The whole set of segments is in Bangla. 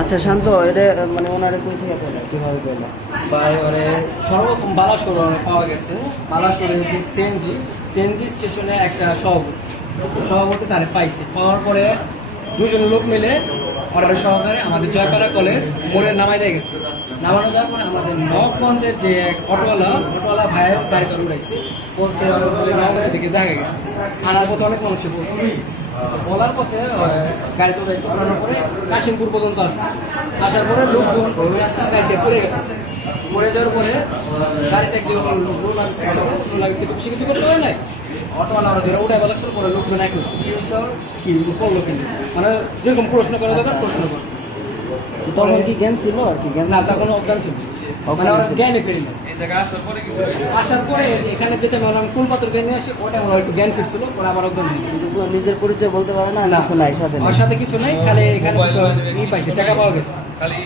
আচ্ছা শান্ত, এটা মানে ওনারে কই থেকে পেলে? কীভাবে পেলে? ভাই মানে সর্বপ্রথম বালাসোর পাওয়া গেছে। বালাসোরের যে সিএনজি সিএনজি স্টেশনে একটা সভাপতি সভাপতি তারা পাইছে। পাওয়ার পরে দুজন লোক মিলে অর্ডার সহকারে আমাদের জয়পাড়া কলেজ মোড়ে নামাই দিয়ে গেছে। নামানো যাওয়ার পরে আমাদের নবগঞ্জের যে এক অটোওয়ালা অটোওয়ালা ভাইয়ের গাড়িতে উড়াইছে। বলছে নবগঞ্জের দিকে দেখা গেছে। আনার পথে অনেক মানুষে বলছে বলার পথে গাড়িতে উড়াইছে ওড়ানোর পরে কাশিমপুর পর্যন্ত আসছে। আসার পরে ওই গাড়িতে পড়ে গেছে। পড়ে যাওয়ার পরে গাড়িতে একজন লোক কিছু কিছু করতে হয় নাই। অটোওয়ালা আমরা ধরে উঠে বেলা পরে লোকজন এক হচ্ছে কি হচ্ছে ওর? কি করল কিন্তু মানে যেরকম প্রশ্ন করা দরকার প্রশ্ন করছে তখন কি জ্ঞান ছিল আর কি? জ্ঞান না তখন অজ্ঞান ছিল। মানে জ্ঞানে ফেরি না আসার পরে কিছু আসার পরে এখানে যেতে আমি কোন পাত্র জ্ঞান নিয়ে আসি ওটা আমার একটু জ্ঞান ফিরছিল পরে আবার অজ্ঞান গেছে। কিন্তু নিজের পরিচয় বলতে পারে না না। কিছু নাই সাথে ওর সাথে কিছু নাই খালি এখানে কিছু পাইছে টাকা পাওয়া গেছে। খালি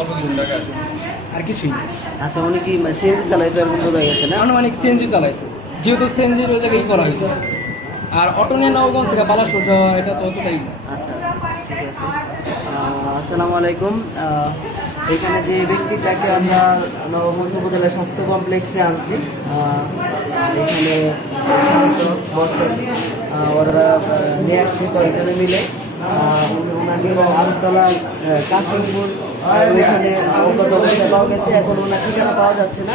অল্প কিছু টাকা আছে। আর কিছুই না আচ্ছা উনি কি সিএনজি চালাইতো এরকম বোঝা গেছে না? আনুমানিক সিএনজি চালাইতো যেহেতু সিএনজির ওই জায়গায় ই করা হয়েছে। আর অটো নিয়ে নবগঞ্জ থেকে বালাসোর এটা তো অতটাই না। আচ্ছা আচ্ছা ঠিক আছে। আসসালামু আলাইকুম। এখানে যে ব্যক্তিটাকে আমরা নবগঞ্জ উপজেলা স্বাস্থ্য কমপ্লেক্সে আনছি এখানে ওরা নিয়ে আসছি কয়েকজনে মিলে। ওনাকে আমতলা কাশিমপুর ওইখানে পাওয়া গেছে। এখন ওনার ঠিকানা পাওয়া যাচ্ছে না।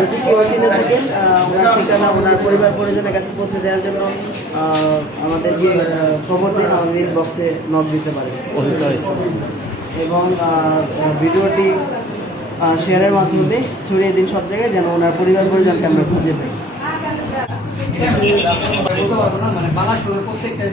যদি কেউ চিনে থাকেন ওনার ঠিকানা, ওনার পরিবার পরিজনের কাছে পৌঁছে দেওয়ার জন্য আমাদেরকে খবর দিন, আমাদের বক্সে নক দিতে পারেন। এবং ভিডিওটি শেয়ারের মাধ্যমে ছড়িয়ে দিন সব জায়গায় যেন ওনার পরিবার পরিজনকে আমরা খুঁজে পাই মানে প্রত্যেকটা